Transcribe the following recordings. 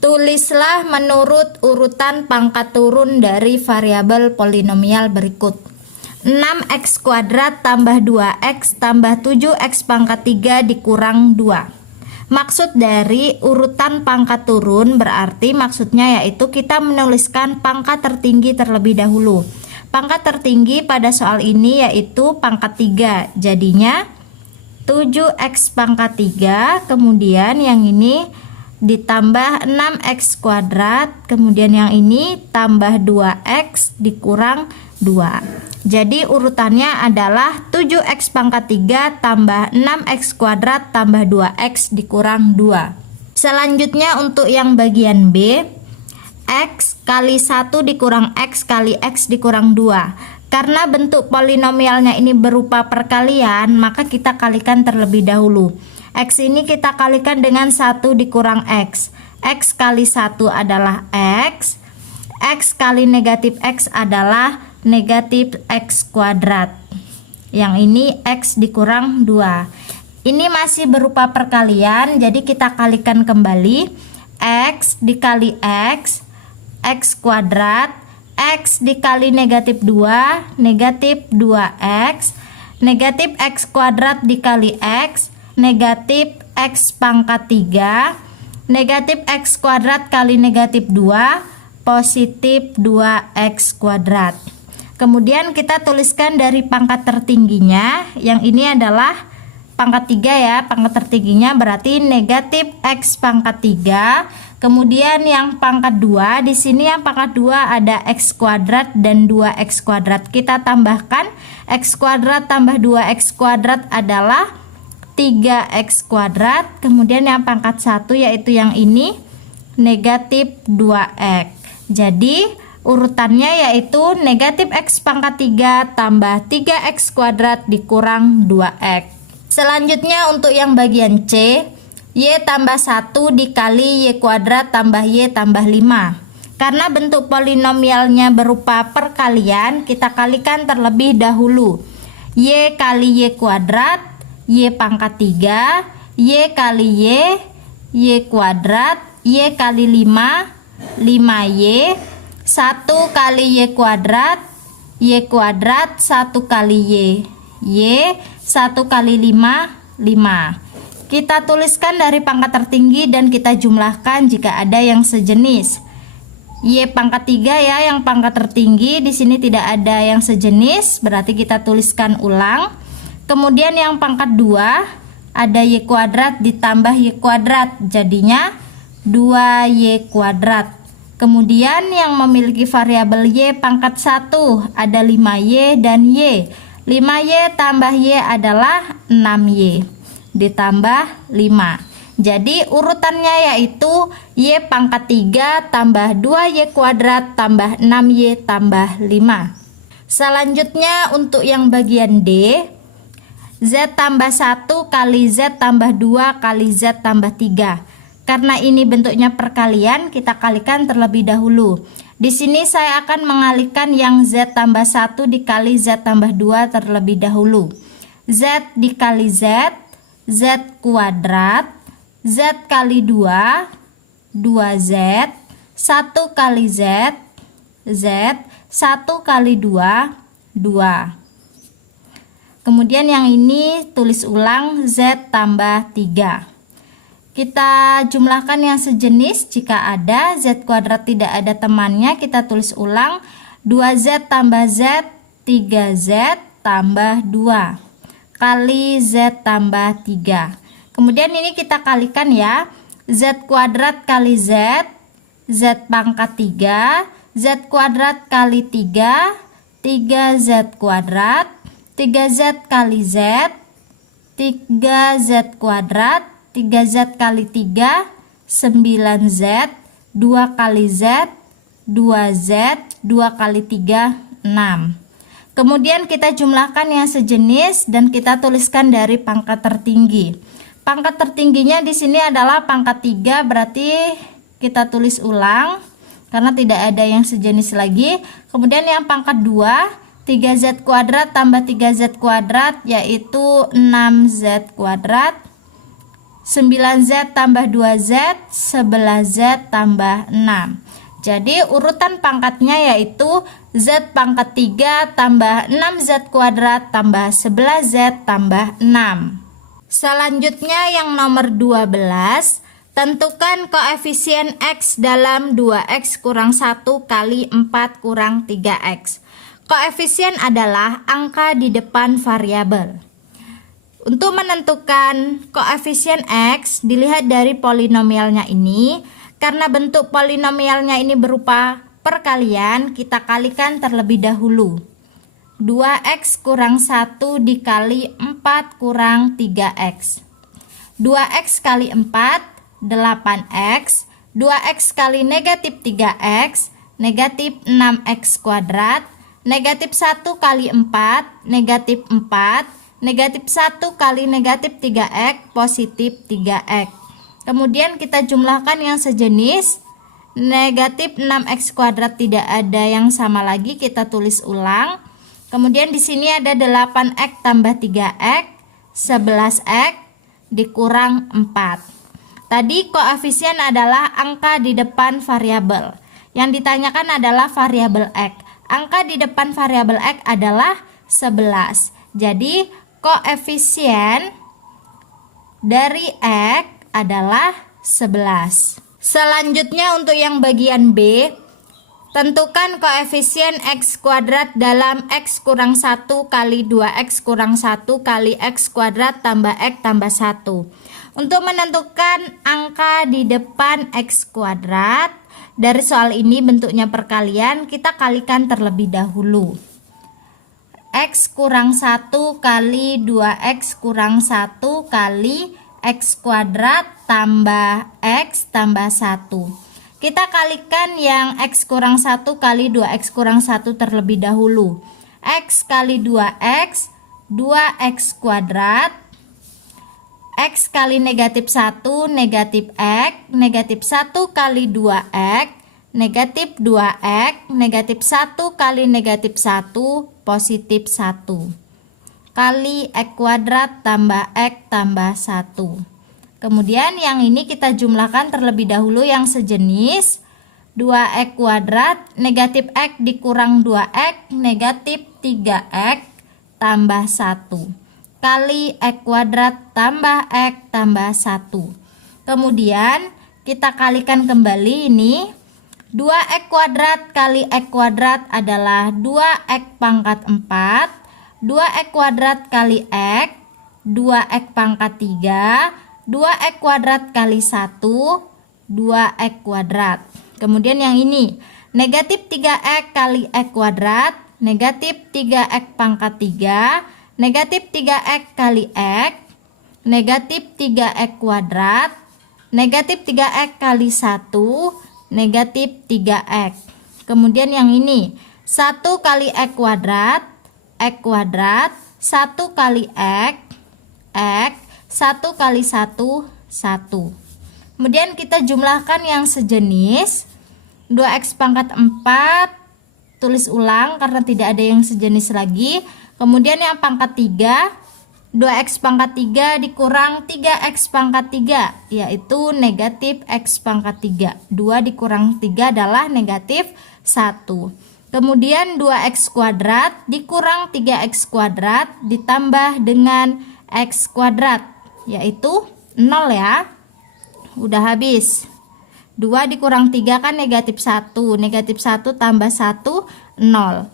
Tulislah menurut urutan pangkat turun dari variabel polinomial berikut. 6x kuadrat tambah 2x tambah 7x pangkat 3 dikurang 2. Maksud dari urutan pangkat turun berarti maksudnya yaitu kita menuliskan pangkat tertinggi terlebih dahulu. Pangkat tertinggi pada soal ini yaitu pangkat 3. Jadinya 7x pangkat 3, kemudian yang ini ditambah 6x kuadrat, kemudian yang ini tambah 2x dikurang 2. Jadi urutannya adalah 7x pangkat 3 tambah 6x kuadrat tambah 2x dikurang 2. Selanjutnya untuk yang bagian B, x kali 1 dikurang x kali x dikurang 2. Karena bentuk polinomialnya ini berupa perkalian, maka kita kalikan terlebih dahulu. X ini kita kalikan dengan 1 dikurang X. X kali 1 adalah X. X kali negatif X adalah negatif X kuadrat. Yang ini X dikurang 2. Ini masih berupa perkalian, jadi kita kalikan kembali. X dikali X, X kuadrat. X dikali negatif 2, negatif 2X. Negatif X kuadrat dikali X, negatif X pangkat 3, negatif X kuadrat kali negatif 2, positif 2X kuadrat. Kemudian kita tuliskan dari pangkat tertingginya, yang ini adalah pangkat 3 ya, pangkat tertingginya berarti negatif X pangkat 3. Kemudian yang pangkat 2, di sini yang pangkat 2 ada X kuadrat dan 2X kuadrat. Kita tambahkan X kuadrat tambah 2X kuadrat adalah 3x kuadrat. Kemudian yang pangkat 1 yaitu yang ini negatif 2x. Jadi urutannya yaitu negatif x pangkat 3 tambah 3x kuadrat dikurang 2x. Selanjutnya untuk yang bagian C, y tambah 1 dikali y kuadrat tambah y tambah 5. Karena bentuk polinomialnya berupa perkalian, kita kalikan terlebih dahulu. Y kali y kuadrat, y pangkat 3, y kali y kuadrat, y kali 5, 5y, 1 kali y kuadrat, 1 kali y 1 kali 5, 5. Kita tuliskan dari pangkat tertinggi dan kita jumlahkan jika ada yang sejenis. Y pangkat 3 ya, yang pangkat tertinggi, di sini tidak ada yang sejenis, berarti kita tuliskan ulang. Kemudian yang pangkat 2 ada y kuadrat ditambah y kuadrat, jadinya 2y kuadrat. Kemudian yang memiliki variabel y pangkat 1 ada 5y dan y. 5y tambah y adalah 6y ditambah 5. Jadi urutannya yaitu y pangkat 3 tambah 2y kuadrat tambah 6y tambah 5. Selanjutnya untuk yang bagian D, Z tambah 1 kali Z tambah 2 kali Z tambah 3. Karena ini bentuknya perkalian, kita kalikan terlebih dahulu. Di sini saya akan mengalihkan yang Z tambah 1 dikali Z tambah 2 terlebih dahulu. Z dikali Z, Z kuadrat, Z kali 2, 2Z, 1 kali Z, Z, 1 kali 2, 2. Kemudian yang ini tulis ulang Z tambah 3. Kita jumlahkan yang sejenis jika ada. Z kuadrat tidak ada temannya, kita tulis ulang. 2Z tambah Z, 3Z tambah 2 kali Z tambah 3. Kemudian ini kita kalikan ya. Z kuadrat kali Z, Z pangkat 3, Z kuadrat kali 3, 3Z kuadrat, 3Z kali Z, 3Z kuadrat, 3Z kali 3, 9Z, 2 kali Z, 2Z, 2 kali 3, 6. Kemudian kita jumlahkan yang sejenis dan kita tuliskan dari pangkat tertinggi. Pangkat tertingginya di sini adalah pangkat 3, berarti kita tulis ulang karena tidak ada yang sejenis lagi. Kemudian yang pangkat 2, 3Z kuadrat tambah 3Z kuadrat yaitu 6Z kuadrat 9Z tambah 2Z, 11Z tambah 6. Jadi urutan pangkatnya yaitu Z pangkat 3 tambah 6Z kuadrat tambah 11Z tambah 6. Selanjutnya yang nomor 12, tentukan koefisien X dalam 2X kurang 1 kali 4 kurang 3X. Koefisien adalah angka di depan variabel. Untuk menentukan koefisien X, dilihat dari polinomialnya ini. Karena bentuk polinomialnya ini berupa perkalian, kita kalikan terlebih dahulu. 2X kurang 1 dikali 4 kurang 3X. 2X kali 4, 8X. 2X kali negatif 3X, negatif 6X kuadrat. Negatif 1 kali 4, negatif 4. Negatif 1 kali negatif 3X, positif 3X. Kemudian kita jumlahkan yang sejenis. Negatif 6X kuadrat tidak ada yang sama lagi, kita tulis ulang. Kemudian di sini ada 8X tambah 3X, 11X dikurang 4. Tadi koefisien adalah angka di depan variabel. Yang ditanyakan adalah variabel X. Angka di depan variabel X adalah 11. Jadi koefisien dari X adalah 11. Selanjutnya untuk yang bagian B, tentukan koefisien X kuadrat dalam X kurang 1 kali 2X kurang 1 kali X kuadrat tambah X tambah 1. Untuk menentukan angka di depan X kuadrat, dari soal ini bentuknya perkalian, kita kalikan terlebih dahulu. X kurang 1 kali 2X kurang 1 kali X kuadrat tambah X tambah 1. Kita kalikan yang X kurang 1 kali 2X kurang 1 terlebih dahulu. X kali 2X, 2X kuadrat. X kali negatif 1, negatif X. Negatif 1 kali 2X, negatif 2X. Negatif 1 kali negatif 1, positif 1. Kali X kuadrat tambah X tambah 1. Kemudian yang ini kita jumlahkan terlebih dahulu yang sejenis. 2X kuadrat negatif X dikurang 2X, negatif 3X tambah 1. Kali X kuadrat tambah X tambah 1. Kemudian kita kalikan kembali ini. 2X kuadrat kali X kuadrat adalah 2X pangkat 4. 2X kuadrat kali X, 2X pangkat 3, 2X kuadrat kali 1, 2X kuadrat. Kemudian yang ini, negatif 3X kali X kuadrat, negatif 3X pangkat 3, negatif 3X kali X, negatif 3X kuadrat, negatif 3X kali 1, negatif 3X. Kemudian yang ini, 1 kali X kuadrat, X kuadrat, 1 kali X, X, 1 kali 1, 1. Kemudian kita jumlahkan yang sejenis. 2X pangkat 4, tulis ulang karena tidak ada yang sejenis lagi. Kemudian yang pangkat 3, 2X pangkat 3 dikurang 3X pangkat 3, yaitu negatif X pangkat 3. 2 dikurang 3 adalah negatif 1. Kemudian 2X kuadrat dikurang 3X kuadrat ditambah dengan X kuadrat, yaitu 0 ya. Udah habis. 2 dikurang 3 kan negatif 1. Negatif 1 tambah 1, 0.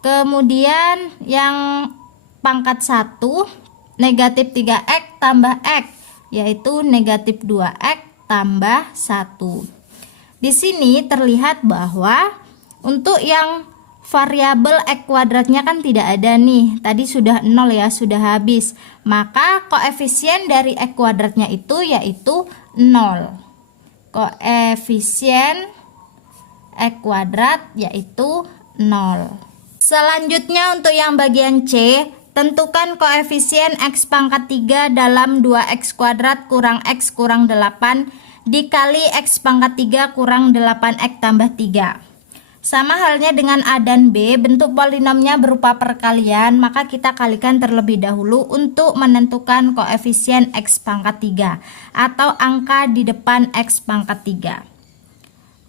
Kemudian yang pangkat 1, negatif 3X tambah X, yaitu negatif 2X tambah 1. Di sini terlihat bahwa untuk yang variabel X kuadratnya kan tidak ada nih. Tadi sudah 0 ya, sudah habis. Maka koefisien dari X kuadratnya itu yaitu 0. Koefisien X kuadrat yaitu 0. Selanjutnya untuk yang bagian C, tentukan koefisien X pangkat 3 dalam 2X kuadrat kurang X kurang 8 dikali X pangkat 3 kurang 8X tambah 3. Sama halnya dengan A dan B, bentuk polinomnya berupa perkalian, maka kita kalikan terlebih dahulu untuk menentukan koefisien X pangkat 3 atau angka di depan X pangkat 3.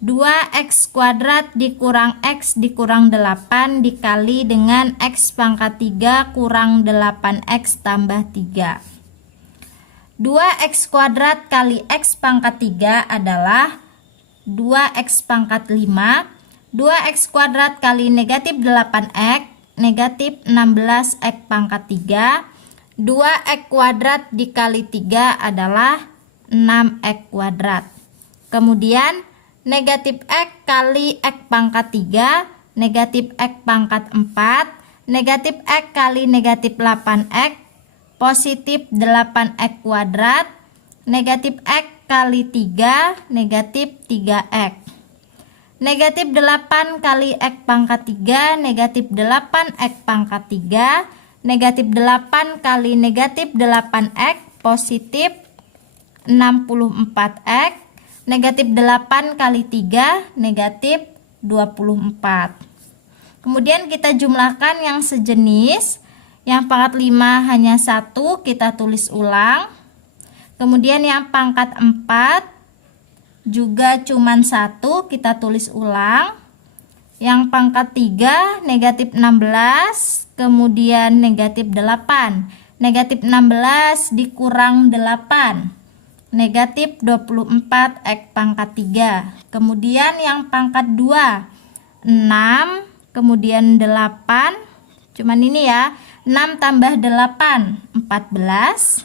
2x kuadrat dikurang X dikurang 8 dikali dengan X pangkat 3 kurang 8x tambah 3. 2x kuadrat kali X pangkat 3 adalah 2x pangkat 5. 2x kuadrat kali negatif 8x, negatif 16x pangkat 3. 2x kuadrat dikali 3 adalah 6x kuadrat. Kemudian negatif x kali x pangkat 3, negatif x pangkat 4, negatif x kali negatif 8x, positif 8x kuadrat, negatif x kali 3, negatif 3x. Negatif 8 kali X pangkat 3, negatif 8X pangkat 3, negatif 8 kali negatif 8X, positif 64X, negatif 8 kali 3, negatif 24. Kemudian kita jumlahkan yang sejenis, yang pangkat 5 hanya 1, kita tulis ulang. Kemudian yang pangkat 4 juga cuman 1, kita tulis ulang. Yang pangkat 3 negatif 16, kemudian negatif 8. Negatif 16 dikurang 8, negatif 24 X pangkat 3. Kemudian yang pangkat 2 6, kemudian 8, cuman ini ya, 6 tambah 8 14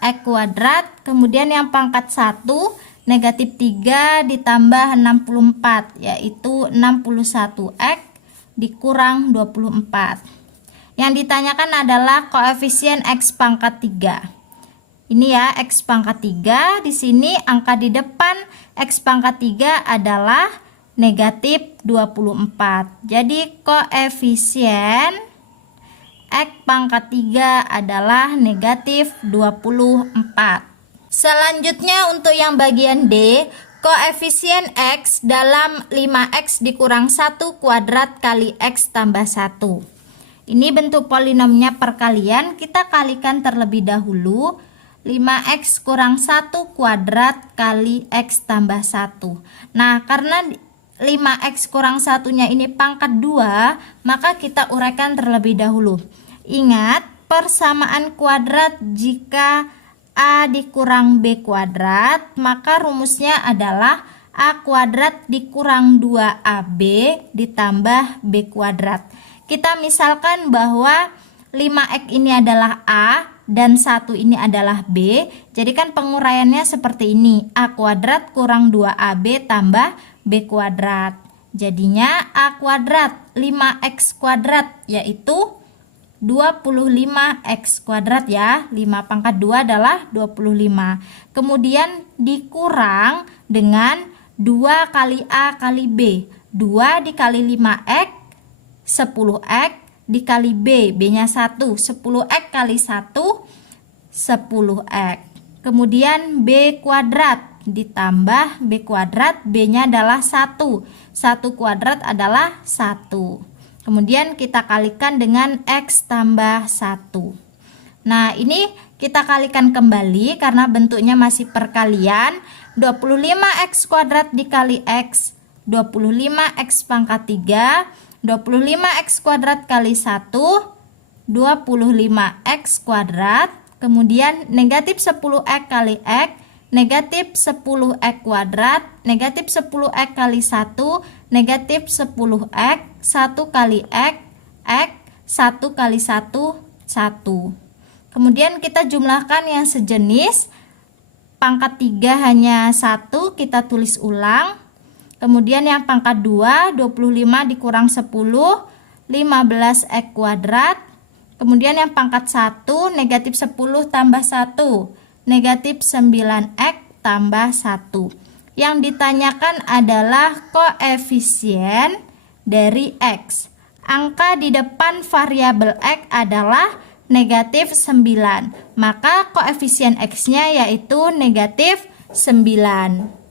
X kuadrat. Kemudian yang pangkat 1 negatif 3 ditambah 64, yaitu 61x dikurang 24. Yang ditanyakan adalah koefisien X pangkat 3. Ini ya, X pangkat 3. Di sini angka di depan X pangkat 3 adalah negatif 24. Jadi koefisien X pangkat 3 adalah negatif 24. Selanjutnya untuk yang bagian D, koefisien X dalam 5X dikurang 1 kuadrat kali X tambah 1. Ini bentuk polinomnya perkalian, kita kalikan terlebih dahulu. 5X kurang 1 kuadrat kali X tambah 1. Nah, karena 5X kurang 1-nya ini pangkat 2, maka kita uraikan terlebih dahulu. Ingat, persamaan kuadrat jika A dikurang B kuadrat, maka rumusnya adalah A kuadrat dikurang 2AB ditambah B kuadrat. Kita misalkan bahwa 5X ini adalah A dan 1 ini adalah B. Jadi kan penguraiannya seperti ini. A kuadrat kurang 2AB tambah B kuadrat. Jadinya A kuadrat 5X kuadrat yaitu 25X kuadrat ya. 5 pangkat 2 adalah 25. Kemudian dikurang dengan 2 kali A kali B. 2 dikali 5X 10X dikali B. B-nya 1. 10X kali 1 10X. Kemudian B kuadrat ditambah B kuadrat. B-nya adalah 1. 1 kuadrat adalah 1. Kemudian kita kalikan dengan X tambah 1. Nah, ini kita kalikan kembali karena bentuknya masih perkalian. 25X kuadrat dikali X, 25X pangkat 3. 25X kuadrat kali 1, 25X kuadrat. Kemudian negatif 10X kali X, negatif 10X kuadrat, negatif 10X kali 1, negatif 10X, 1 kali X, X, 1 kali 1, 1. Kemudian kita jumlahkan yang sejenis, pangkat 3 hanya 1, kita tulis ulang. Kemudian yang pangkat 2, 25 dikurang 10, 15X kuadrat. Kemudian yang pangkat 1, negatif 10 tambah 1, negatif 9X tambah 1. Yang ditanyakan adalah koefisien dari X. Angka di depan variabel X adalah negatif 9. Maka koefisien X-nya yaitu negatif 9.